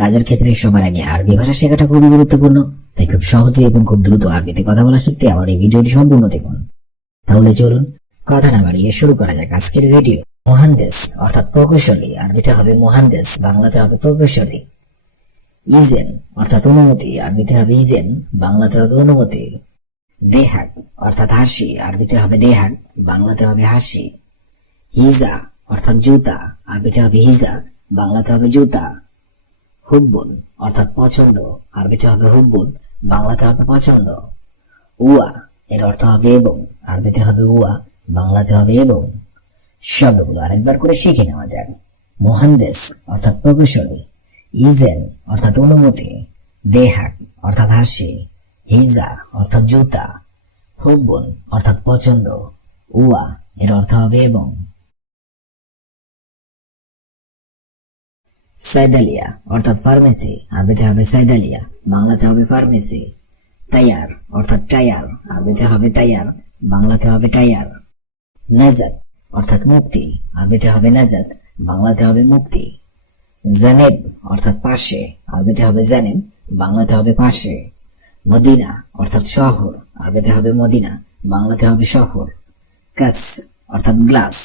কাজের ক্ষেত্রে সবার আগে আরবি ভাষা শেখাটা খুবই গুরুত্বপূর্ণ। তাই খুব সহজে এবং খুব দ্রুত আরবিতে কথা বলা শিখতে আমার এই ভিডিওটি সম্পূর্ণ দেখুন। তাহলে চলুন কথা না বাড়িয়ে শুরু করা যাক আজকের ভিডিও। মুহান্দিস অর্থাৎ প্রকৌশলী, আরবিতে হবে মুহান্দিস, বাংলাতে হবে প্রকৌশলী। ইজেন অর্থাৎ অনুমতি, আরবিতে হবে ইজেন, বাংলাতে হবে অনুমতি। দেহাক অর্থাৎ হাসি, আরবিতে হবে দেহাক, বাংলাতে হবে হাসি। হিজা অর্থাৎ জুতা, আরবিতে হবে হিজা, বাংলাতে হবে জুতা। হুব্বুন অর্থাৎ পছন্দ, আরবিতে হবে হুব্বুন, বাংলাতে হবে পছন্দ। উয়া এর অর্থ হবে এবং, আরবিতে হবে উয়া, বাংলাতে হবে এবং। শব্দগুলো আরেকবার করে শিখে নেওয়া যাক। মুহান্দিস অর্থাৎ প্রকৌশলী, ইজেন অর্থাৎ অনুমতি, দেহাক অর্থাৎ হাসি, হিজা অর্থাৎ জুতা, হুব্বুন অর্থাৎ পছন্দ, উয়া এর অর্থ হবে এবং। সাইদালিয়া অর্থাৎ ফার্মেসি, আরবিতে হবে সাইদালিয়া, বাংলাতে হবে ফার্মেসি। তায়ার অর্থাৎ টায়ার, আরবিতে হবে তায়ার, বাংলাতে হবে টায়ার। নাজাত অর্থাৎ মুক্তি, আরবিতে হবে নাজাত, বাংলাতে হবে মুক্তি। জানেব অর্থাৎ পাশে, আরবিতে হবে জানেব, বাংলাতে হবে পাশে। মদিনা অর্থাৎ শহর, আরবিতে হবে মদিনা, বাংলাতে হবে শহর। কাস অর্থাৎ গ্লাস,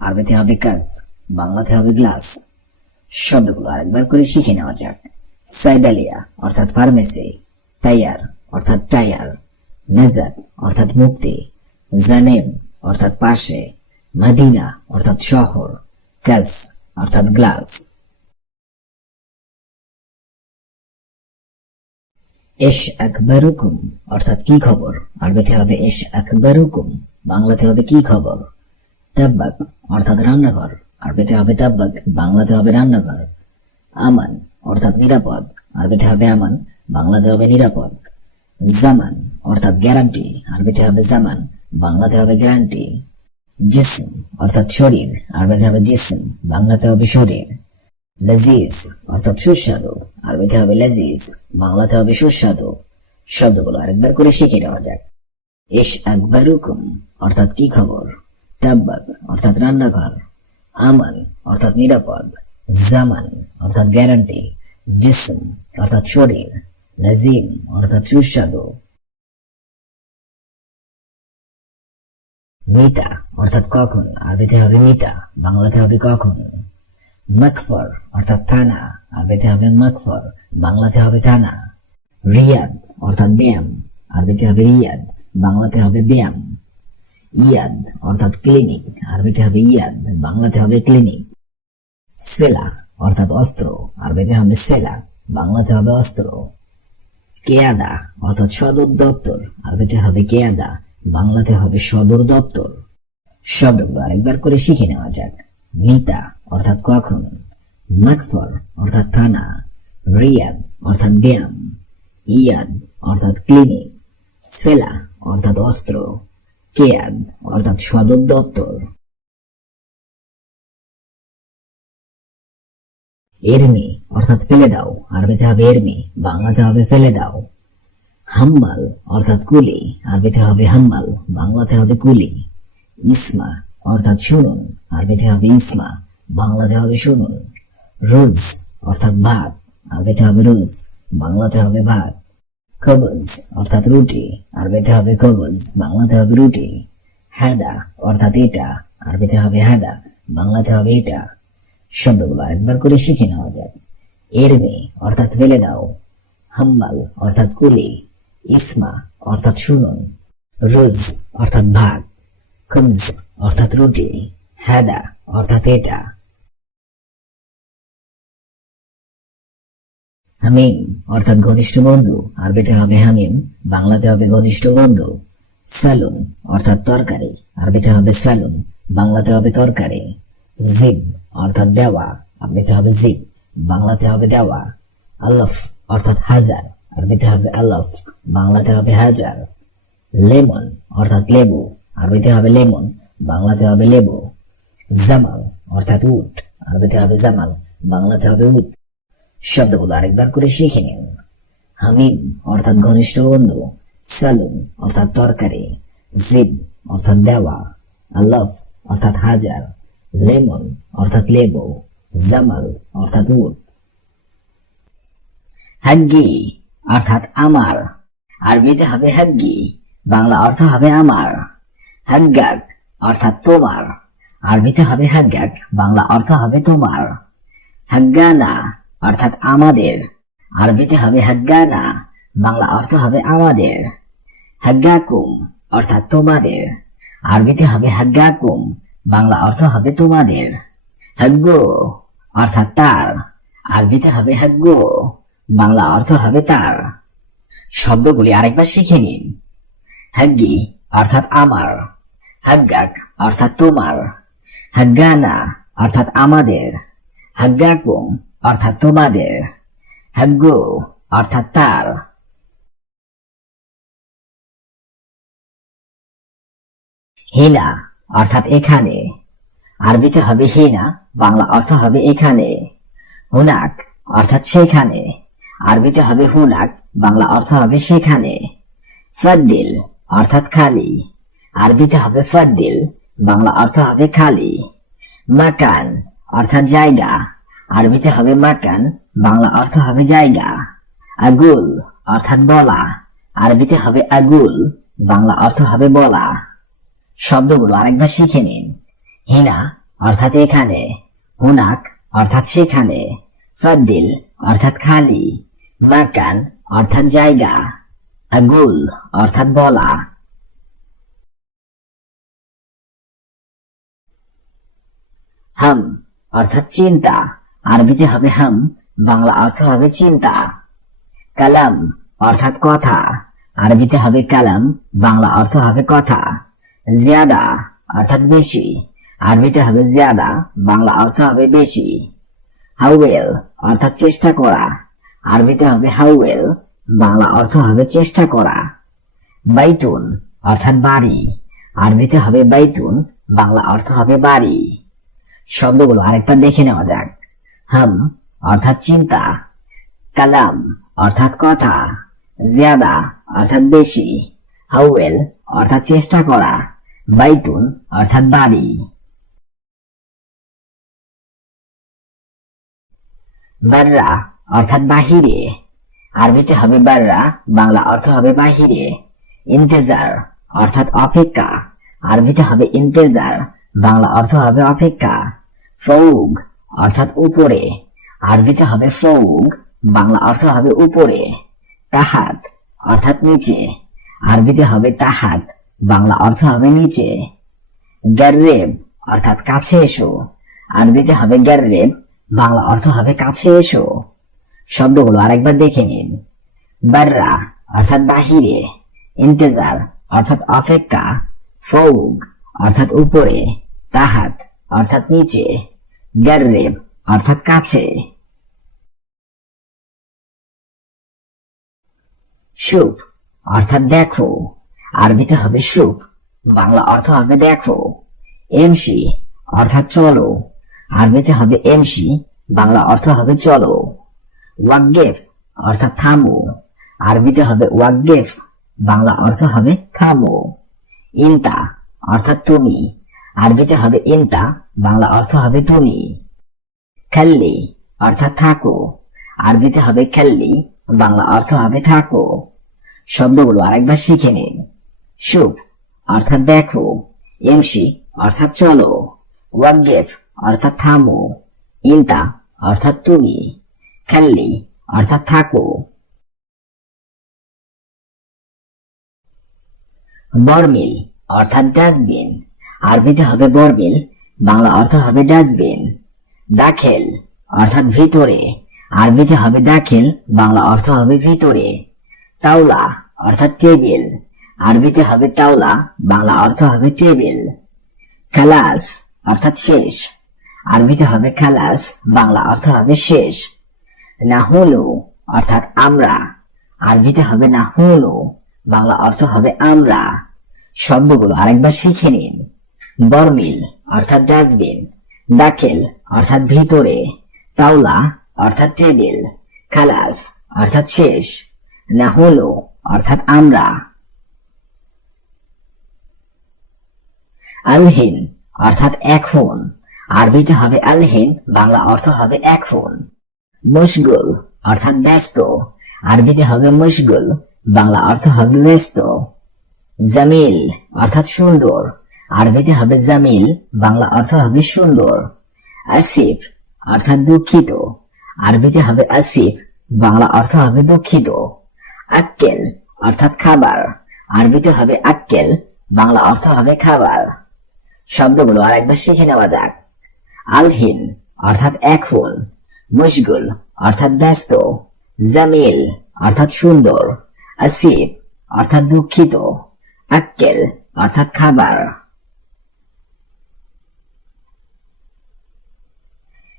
আরবিতে হবে কাস, বাংলাতে হবে গ্লাস। শব্দগুলো আরেকবার করে শিখে নেওয়া যাক। সাইদালিয়া অর্থাৎ ফার্মেসি, তাইয়ার অর্থাৎ টায়ার, নাজাত অর্থাৎ মুক্তি, জানেব অর্থাৎ পাশে, মদিনা অর্থাৎ শহর, কাস অর্থাৎ গ্লাস। এশ আকবরুকুম অর্থাৎ কি খবর, আরবিতে হবে এশ আকবরুকুম, বাংলাতে হবে কি খবর। তাব্বাক অর্থাৎ রান্নাঘর, আরবিতে হবে তাব্বাক, বাংলাতে হবে রান্নাঘর। আমান অর্থাৎ নিরাপদ, আরবিতে হবে আমান, বাংলাতে হবে নিরাপদ। জামান অর্থাৎ গ্যারান্টি, আরবিতে হবে জামান, বাংলাতে হবে গ্যারান্টি। জিসম অর্থাৎ শরীর, আরবিতে হবে জিসম, বাংলাতে হবে শরীর। লাজিজ অর্থাৎ সুস্বাদু, আরবিতে হবে লাজিজ, বাংলাতে হবে সুস্বাদু। শব্দগুলো আরেকবার করে শিখে নেওয়া যাক। এশ আকবরুকুম অর্থাৎ কি খবর, তাব্বাক অর্থাৎ রান্নাঘর, আমান অর্থাৎ নিরাপদ, জামান অর্থাৎ গ্যারান্টি, জিসম অর্থাৎ শরীর, লাজিম অর্থাৎ সুস্বাদু। মিতা অর্থাৎ কখন, আরবিতে হবে মিতা, বাংলাতে হবে কখন। মকফর অর্থাৎ থানা, আরবিতে হবে মকফর, বাংলাতে হবে থানা। রিয়াদ অর্থাৎ ব্যায়াম, আরবিতে হবে রিয়াদ, বাংলাতে হবে ব্যায়াম। ইয়াদ অর্থাৎ ক্লিনিক, আরবিতে হবে ইয়াদ, বাংলাতে হবে ক্লিনিক। সেলাহ অর্থাৎ অস্ত্র, আরবিতে হবে সেলা, বাংলাতে হবে অস্ত্র। কেয়াদা অর্থাৎ সদর দপ্তর, আরবিতে হবে কেয়াদা, বাংলাতে হবে সদর দপ্তর। শব্দগুলো আরেকবার করে শিখে নেওয়া যাক। মিতা অর্থাৎ কখন, মকফর অর্থাৎ থানা, রিয়াদ অর্থাৎ ব্যায়াম, ইয়াদ অর্থাৎ ক্লিনিক, সেলা অর্থাৎ অস্ত্র, কেয়াদ অর্থাৎ সদর দপ্তর। এরমি অর্থাৎ ফেলে দাও, আরবিতে হবে এরমি, বাংলাতে হবে ফেলে দাও। হাম্মাল অর্থাৎ কুলি, আরবিতে হবে হাম্মাল, বাংলাতে হবে কুলি। ইসমা অর্থাৎ শুনুন, আরবিতে হবে ইসমা, বাংলাতে হবে শুনুন। রুজ অর্থাৎ ভাত, আরবিতে হবে রুজ, বাংলাতে হবে ভাত। খবজ অর্থাৎ রুটি, আরবিতে হবে খবজ, বাংলাতে হবে রুটি। হাদা অর্থাৎ এটা, আরবিতে হবে হাদা, বাংলাতে হবে এটা। শব্দগুলো আরেকবার করে শিখে নেওয়া যাক। এরমি অর্থাৎ ফেলে দাও, হাম্মাল অর্থাৎ কুলি, ইসমা অর্থাৎ শুনুন, রুজ অর্থাৎ ভাত, খবজ অর্থাৎ রুটি, হাদা অর্থাৎ এটা। হামিম অর্থাৎ ঘনিষ্ঠ বন্ধু, আরবিতে হবে হামিম, বাংলাতে হবে ঘনিষ্ঠ বন্ধু। সালুন অর্থাৎ তরকারি, আরবিতে হবে সালুন, বাংলাতে হবে তরকারি। জিব অর্থাৎ দেওয়া, আরবিতে হবে জিব, বাংলাতে হবে দেওয়া। আলফ অর্থাৎ হাজার, আরবিতে হবে আলফ, বাংলাতে হবে হাজার। লেমন অর্থাৎ লেবু, আরবিতে হবে লেমন, বাংলাতে হবে লেবু। জামাল অর্থাৎ উট, আরবিতে হবে জামাল, বাংলাতে হবে উট। শব্দগুলো আরেকবার করে শিখে নিন। হামিম অর্থাৎ ঘনিষ্ঠ বন্ধু, সালুন অর্থাৎ তরকারি, জিব অর্থাৎ দেওয়া, আলফ অর্থাৎ হাজার, লেমন অর্থাৎ লেবু, জামাল অর্থাৎ উট। হাগ্গি অর্থাৎ আমার, আরবিতে হবে হাগ্গি, বাংলা অর্থ হবে আমার। হাগ্গাক অর্থাৎ তোমার, আরবিতে হবে হাগ্গাক, বাংলা অর্থ হবে তোমার। হাগ্গানা অর্থাৎ আমাদের, আরবিতে হবে হাগ্গানা, বাংলা অর্থ হবে আমাদের। হাগ্গাকুম অর্থাৎ তোমাদের, আরবিতে হবে হাগ্গাকুম, বাংলা অর্থ হবে তোমাদের। হাগ্গো অর্থাৎ তার, আরবিতে হবে হাগ্গো, বাংলা অর্থ হবে তার। শব্দগুলি আরেকবার শিখে নিন। হাগ্গি অর্থাৎ আমার, হাগ্গাক অর্থাৎ তোমার, হাগ্গানা অর্থাৎ আমাদের, হাগ্গাকুম অর্থাৎ তোমাদের, হাগ্গো অর্থাৎ তার। হিনা অর্থাৎ এখানে, আরবিতে হবে হিনা, বাংলা অর্থ হবে এখানে। হুনাক অর্থাৎ সেখানে, আরবিতে হবে হুনাক, বাংলা অর্থ হবে সেখানে। ফাদ্দিল অর্থাৎ খালি, আরবিতে হবে ফাদ্দিল, বাংলা অর্থ হবে খালি। মাকান অর্থাৎ জায়গা, আরবিতে হবে মাকান, বাংলা অর্থ হবে জায়গা। আগুল অর্থাৎ বলা, আরবিতে হবে আগুল, বাংলা অর্থ হবে বলা। শব্দগুলো আরেকবার শিখে নিন। হিনা অর্থাৎ এখানে, হুনাক অর্থাৎ সেখানে, ফাদ্দিল অর্থাৎ খালি, মাকান অর্থাৎ জায়গা, আগুল অর্থাৎ বলা। হাম অর্থাৎ চিন্তা, আরবিতে হবে হাম, বাংলা অর্থ হবে চিন্তা। কালাম অর্থাৎ কথা, আরবিতে হবে কালাম, বাংলা অর্থ হবে কথা। জিয়াদা অর্থাৎ বেশি, আরবিতে হবে জিয়াদা, বাংলা অর্থ হবে বেশি। হাউয়েল অর্থাৎ চেষ্টা করা, আরবিতে হবে হাউয়েল, বাংলা অর্থ হবে চেষ্টা করা। বাইতুন অর্থাৎ বাড়ি, আরবিতে হবে বাইতুন, বাংলা অর্থ হবে বাড়ি। শব্দগুলো আরেকবার দেখে নেওয়া যাক। হাম অর্থাৎ চিন্তা, কালাম অর্থাৎ কথা, জিয়াদা অর্থাৎ বেশি, হাউয়েল অর্থাৎ চেষ্টা করা, বাইতুন অর্থাৎ বাড়ি। বাররা অর্থাৎ বাহিরে, আরবিতে হবে বাররা, বাংলা অর্থ হবে বাহিরে। ইন্তেজার অর্থাৎ অপেক্ষা, আরবিতে হবে ইন্তেজার, বাংলা অর্থ হবে অপেক্ষা। ফৌগ অর্থাৎ উপরে, আরবিতে হবে ফৌগ, বাংলা অর্থ হবে উপরে। তাহাত অর্থাৎ নিচে, আরবিতে হবে তাহাত, বাংলা অর্থ হবে নিচে। গার্রেব অর্থাৎ কাছে এসো, আরবিতে হবে গার্রেব, বাংলা অর্থ হবে কাছে এসো। শব্দগুলো আরেকবার দেখে নিন। বাররা অর্থাৎ বাহিরে, ইন্তেজার অর্থাৎ অপেক্ষা, ফৌগ অর্থাৎ উপরে, তাহাত অর্থাৎ নিচে, গার্রেব অর্থাৎ কাছে। সুপ অর্থাৎ দেখো, আরবিতে হবে সুপ, বাংলা অর্থ হবে দেখো। এমসি অর্থাৎ চলো, আরবিতে হবে এমসি, বাংলা অর্থ হবে চলো। ওয়াকগেফ অর্থাৎ থামো, আরবিতে হবে ওয়াকগেফ, বাংলা অর্থ হবে থামো। ইনতা অর্থাৎ তুমি, আরবিতে হবে ইনতা, বাংলা অর্থ হবে তুমি। খাল্লি অর্থাৎ থাকো, আরবিতে হবে খাল্লি, বাংলা অর্থ হবে থাকো। শব্দগুলো আরেকবার শিখে নিন। সুপ অর্থাৎ দেখো, এমসি অর্থাৎ চলো, ওয়াকগেফ অর্থাৎ থামো, ইনতা অর্থাৎ তুমি, খাল্লি অর্থাৎ থাকো। বরমিল অর্থাৎ ডাস্টবিন, আরবিতে হবে বরমিল, বাংলা অর্থ হবে ডাস্টবিন। দাখেল অর্থাৎ ভিতরে, আরবিতে হবে দাখেল, বাংলা অর্থ হবে ভিতরে। তাওলা অর্থাৎ টেবিল, আরবিতে হবে তাওলা, বাংলা অর্থ হবে টেবিল। খালাস অর্থাৎ শেষ, আরবিতে হবে খালাস, বাংলা অর্থ হবে শেষ। নাহুনু অর্থাৎ আমরা, আরবিতে হবে নাহুনু, বাংলা অর্থ হবে আমরা। শব্দগুলো আরেকবার শিখে নিন। বরমিল অর্থাৎ ডাস্টবিন, দাখেল অর্থাৎ ভিতরে, তাওলা অর্থাৎ টেবিল, খালাস অর্থাৎ শেষ, নাহুনু অর্থাৎ আমরা। আলহিন অর্থাৎ এখন, আরবিতে হবে আলহিন, বাংলা অর্থ হবে এখন। মশগুল অর্থাৎ ব্যস্ত, আরবিতে হবে মশগুল, বাংলা অর্থ হবে ব্যস্ত। জামিল অর্থাৎ সুন্দর, আরবিতে হবে জামিল, বাংলা অর্থ হবে সুন্দর। আসিফ অর্থাৎ দুঃখিত, আরবিতে হবে আসিফ, বাংলা অর্থ হবে দুঃখিত। আক্কেল অর্থাৎ খাবার, আরবিতে হবে আক্কেল, বাংলা অর্থ হবে খাবার। শব্দগুলো আরেকবার শিখে নেওয়া যাক। আলহিন অর্থাৎ এখন, মশগুল অর্থাৎ ব্যস্ত, জামিল অর্থাৎ সুন্দর, আসিফ অর্থাৎ দুঃখিত, আক্কেল অর্থাৎ খাবার।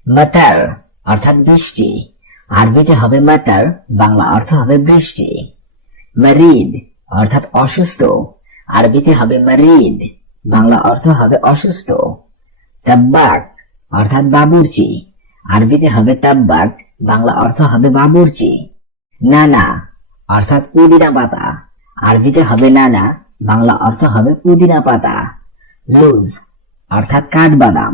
মাতার অর্থাৎ বৃষ্টি, আরবিতে হবে মাতার, বাংলা অর্থ হবে বৃষ্টি। মারিদ অর্থাৎ অসুস্থ, আরবিতে হবে মারিদ, বাংলা অর্থ হবে অসুস্থ। তাব্বাক অর্থাৎ বাবুর্চি, আরবিতে হবে তাব্বাক, বাংলা অর্থ হবে বাবুর্চি। নানা অর্থাৎ পুদিনা পাতা, আরবিতে হবে নানা, বাংলা অর্থ হবে পুদিনা পাতা। লুজ অর্থাৎ কাঠবাদাম,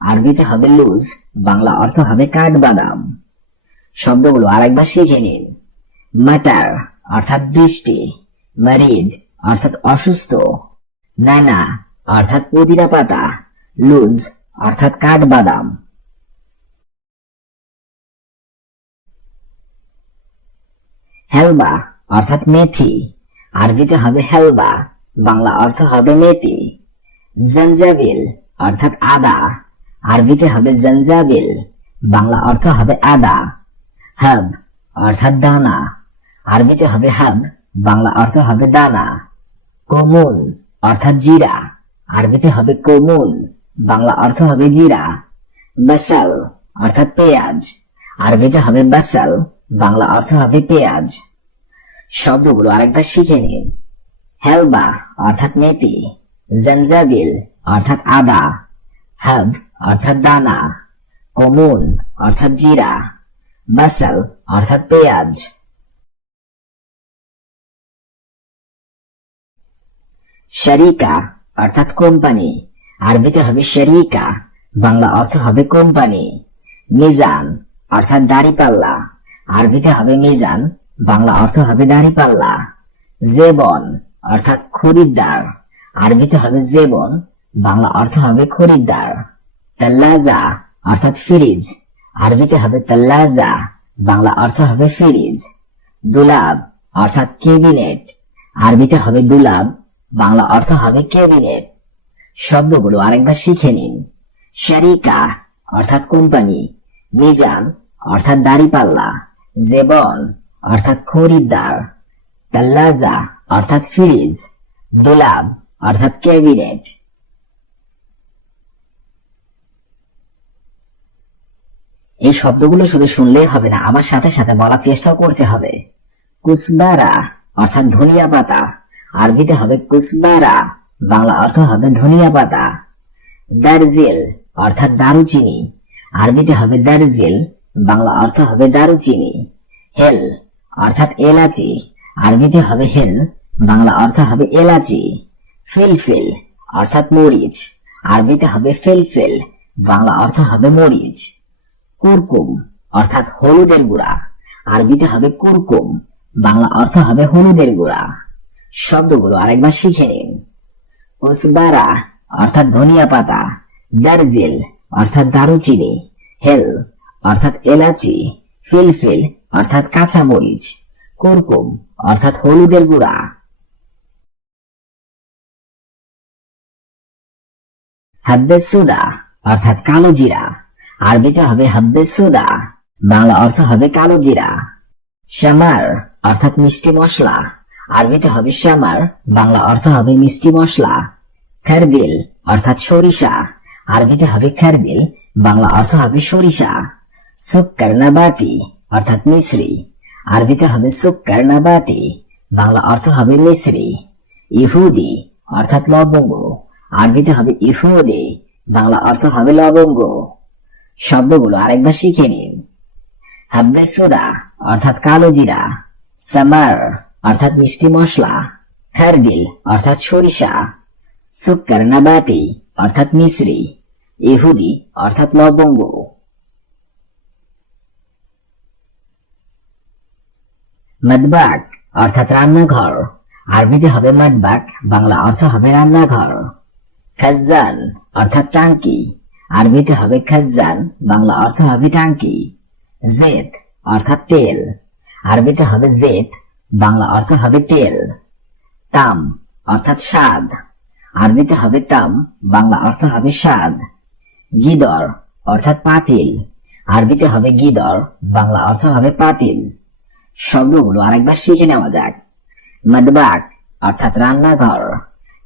আরবিতে হবে লুজ, বাংলা অর্থ হবে কাঠবাদাম। শব্দগুলো আরেকবার শিখে নিন। মাতার অর্থাৎ বৃষ্টি, মারিদ অর্থাৎ অসুস্থ, নানা অর্থাৎ পুদিনা পাতা, লুজ অর্থাৎ কাঠবাদাম। হেলবা অর্থাৎ মেথি, আরবিতে হবে হেলবা, বাংলা অর্থ হবে মেথি। জঞ্জাবিল অর্থাৎ আদা, আরবিতে হবে জঞ্জাবিল, বাংলা অর্থ হবে আদা। হাব অর্থাৎ দানা, আরবিতে হবে হাব, বাংলা অর্থ হবে দানা। কমুন অর্থাৎ জিরা, আরবিতে হবে কমুন, বাংলা অর্থ হবে জিরা। বাসাল অর্থাৎ পেঁয়াজ, আরবিতে হবে বাসাল, বাংলা অর্থ হবে পেঁয়াজ। শব্দগুলো আরেকবার শিখে নিন। হেলবা অর্থাৎ মেথি, জঞ্জাবিল অর্থাৎ আদা, হাব অর্থাৎ দানা, কমুন অর্থাৎ জিরা, বাসাল অর্থাৎ পেঁয়াজ। শরিকা অর্থাৎ কোম্পানি, আরবিতে হবে শরিকা, বাংলা অর্থ হবে কোম্পানি। মিজান অর্থাৎ দাড়িপাল্লা, আরবিতে হবে মিজান, বাংলা অর্থ হবে দাড়িপাল্লা। জেবন অর্থাৎ খরিদ্দার, আরবিতে হবে জেবন, বাংলা অর্থ হবে খরিদ্দার। তাল্লাজা অর্থাৎ ফ্রিজ, আরবিতে হবে তাল্লাজা, বাংলা অর্থ হবে ফ্রিজ। দুলাব অর্থাৎ ক্যাবিনেট, আরবিতে হবে দুলাব, বাংলা অর্থ হবে ক্যাবিনেট। শব্দগুলো আরেকবার শিখে নিন। শরিকা অর্থাৎ কোম্পানি, মিজান অর্থাৎ দাড়িপাল্লা, জেবন অর্থাৎ খরিদ্দার, তাল্লাজা অর্থাৎ ফ্রিজ, দুলাব অর্থাৎ ক্যাবিনেট। এই শব্দগুলো শুধু শুনলেই হবে না, আমার সাথে সাথে বলার চেষ্টাও করতে হবে। কুসবারা অর্থাৎ ধনিয়া পাতা, আরবিতে হবে কুসবারা, বাংলা অর্থ হবে ধনিয়া পাতা। দারজিল অর্থাৎ দারুচিনি, আরবিতে হবে দারজিল, বাংলা অর্থ হবে দারুচিনি। হেল অর্থাৎ এলাচি, আরবিতে হবে হেল, বাংলা অর্থ হবে এলাচি। ফিলফিল অর্থাৎ মরিচ, আরবিতে হবে ফিলফিল, বাংলা অর্থ হবে মরিচ। কুরকুম অর্থাৎ হলুদের গুঁড়া, আরবিতে হবে কুরকুম, বাংলা অর্থ হবে হলুদের গুঁড়া। শব্দগুলো আরেকবার শিখে নিন। কুসবারা অর্থাৎ ধনিয়া পাতা, দারজিল অর্থাৎ দারুচিনি, হেল অর্থাৎ এলাচি, ফিলফিল অর্থাৎ কাঁচা মরিচ, কুরকুম অর্থাৎ হলুদের গুঁড়া। হাব্বে সুদা অর্থাৎ কালো জিরা, আরবিতে হবে হাব্বে সুদা, বাংলা অর্থ হবে কালো জিরা। শামার অর্থাৎ মিষ্টি মশলা, আরবিতে হবে শামার, বাংলা অর্থ হবে মিষ্টি মশলা। খারদিল অর্থাৎ সরিষা, আরবিতে হবে খারদিল, বাংলা অর্থ হবে সরিষা। সুক্কার নাবাতি অর্থাৎ মিশ্রি, আরবিতে হবে সুক্কার নাবাতি, বাংলা অর্থ হবে মিশ্রি। ইহুদি অর্থাৎ লবঙ্গ, আরবিতে হবে ইহুদি, বাংলা অর্থ হবে লবঙ্গ। শব্দগুলো আরেকবার শিখে নিন। হাব্বে সুদা অর্থাৎ কালো জিরা, সামার অর্থাৎ মিষ্টি মশলা, খারদিল অর্থাৎ সরিষা, সুক্কার নাবাতি অর্থাৎ মিশ্রি, ইহুদি অর্থাৎ লবঙ্গ। মাদবাক অর্থাৎ রান্নাঘর, আরবিতে হবে মাদবাক, বাংলা অর্থ হবে রান্নাঘর। খাজ্জান অর্থাৎ টাঙ্কি, আরবিতে হবে খাজ্জান, বাংলা অর্থ হবে টাঙ্কি। জেত অর্থাৎ তেল, আরবিতে হবে জেত, বাংলা অর্থ হবে তেল। তাম অর্থাৎ স্বাদ, আরবিতে হবে তাম, বাংলা অর্থ হবে স্বাদ। গিদর অর্থাৎ পাতিল, আরবিতে হবে গিদর, বাংলা অর্থ হবে পাতিল। শব্দগুলো আরেকবার শিখে নেওয়া যাক। মাদবাক অর্থাৎ রান্নাঘর,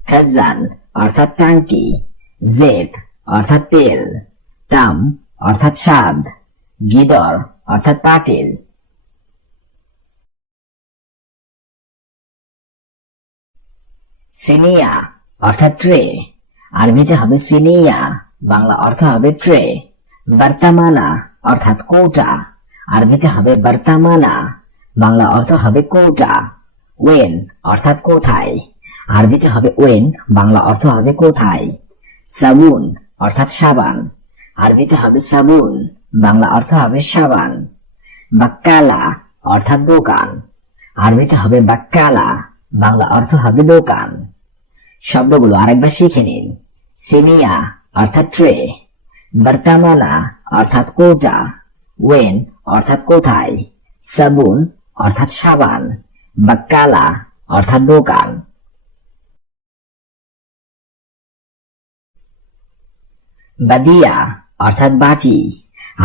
খাজ্জান অর্থাৎ টাঙ্কি, জেত অর্থাৎ তেল, তাম অর্থাৎ স্বাদ, গিদর অর্থাৎ পাতিল। সিনিয়া অর্থাৎ ট্রে, আরবিতে হবে সিনিয়া, বাংলা অর্থ হবে ট্রে। বর্তমানা অর্থাৎ কৌটা, আরবিতে হবে বর্তমানা, বাংলা অর্থ হবে কৌটা। ওয়েন অর্থাৎ কোথায়, আরবিতে হবে ওয়েন, বাংলা অর্থ হবে কোথায়। সাবুন অর্থাৎ সাবান, আরবিতে হবে সাবুন, বাংলা অর্থ হবে সাবান। বাক্কালা অর্থাৎ দোকান, আরবিতে হবে বাক্কালা, বাংলা অর্থ হবে দোকান। শব্দগুলো আরেকবার শিখে নিন। সিনিয়া অর্থাৎ ট্রে, বর্তমানা অর্থাৎ কোটা, ওয়েন অর্থাৎ কোথায়, সাবুন অর্থাৎ সাবান, বাক্কালা অর্থাৎ দোকান। বাদিয়া অর্থাৎ বাটি,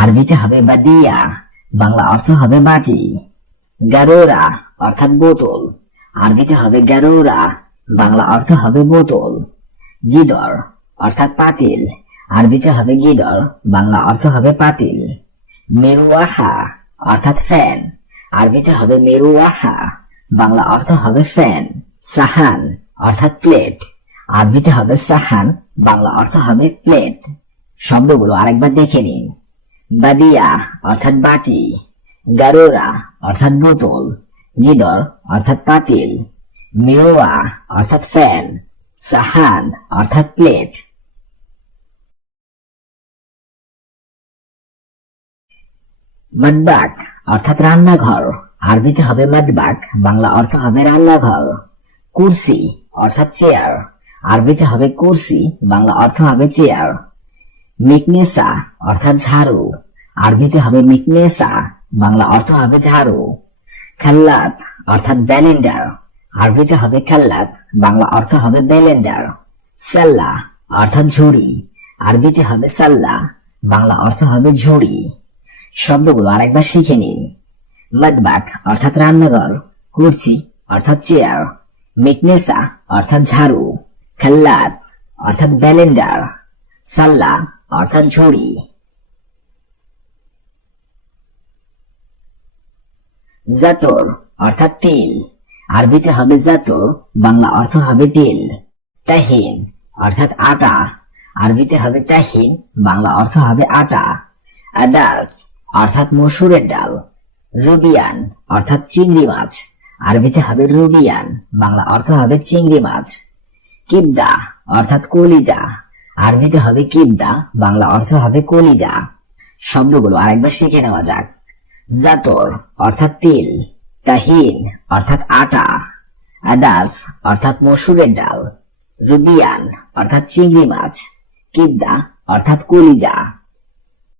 আরবিতে হবে বাদিয়া, বাংলা অর্থ হবে বাটি। গারোরা অর্থাৎ বোতল, আরবিতে হবে গারোরা, বাংলা অর্থ হবে বোতল। গিদর অর্থাৎ পাতিল, আরবিতে হবে গিদর, বাংলা অর্থ হবে পাতিল। মেরুয়াহা অর্থাৎ ফ্যান, আরবিতে হবে মেরুয়াহা, বাংলা অর্থ হবে ফ্যান। সাহান অর্থাৎ প্লেট, আরবিতে হবে সাহান, বাংলা অর্থ হবে প্লেট। শব্দগুলো আরেকবার দেখে নিন। বাদিয়া অর্থাৎ বাটি, গারোরা অর্থাৎ বোতল, গিদর অর্থাৎ পাতিল, মিরোয়া অর্থাৎ ফ্যান, সাহান অর্থাৎ প্লেট। মাদবাক অর্থাৎ রান্নাঘর, আরবিতে হবে মাদবাক, বাংলা অর্থ হবে রান্নাঘর। কুরসি অর্থাৎ চেয়ার, আরবিতে হবে কুরসি, বাংলা অর্থ হবে চেয়ার। মিকনেসা অর্থাৎ ঝাড়ু, আরবিতে হবে মিকনেসা, বাংলা অর্থ হবে ঝাড়ু। খাল্লাত অর্থাৎ ব্যালেন্ডার, আরবিতে হবে খাল্লাত, বাংলা অর্থ হবে ব্যালেন্ডার। সাল্লা অর্থাৎ ঝুড়ি, আরবিতে হবে সাল্লা, বাংলা অর্থ হবে ঝুড়ি। শব্দগুলো আরেকবার শিখে নিন। মাদবাক অর্থাৎ রান্নাঘর, কুরসি অর্থাৎ চেয়ার, মিকনেসা অর্থাৎ ঝাড়ু, খাল্লাত অর্থাৎ ব্যালেন্ডার, সাল্লা অর্থাৎ ঝুড়ি। জাতর অর্থাৎ তিল, আরবিতে হবে জাতর, বাংলা অর্থ হবে তিল। তাহিন অর্থাৎ আটা, আরবিতে হবে তাহিন, বাংলা অর্থ হবে আটা। আদাস অর্থাৎ মসুরের ডাল। রুবিয়ান অর্থাৎ চিংড়ি মাছ, আরবিতে হবে রুবিয়ান, বাংলা অর্থ হবে চিংড়ি মাছ। কিবদা অর্থাৎ কলিজা, আরবিতে হবে কিবদা, বাংলা অর্থ হবে কলিজা। শব্দগুলো আরেকবার শিখে নেওয়া যাক। জাতর অর্থাৎ তিল, তাহিন অর্থাৎ আটা, আদাস অর্থাৎ মসুরের ডাল, রুবিয়ান অর্থাৎ চিংড়ি মাছ, কিবদা অর্থাৎ কলিজা।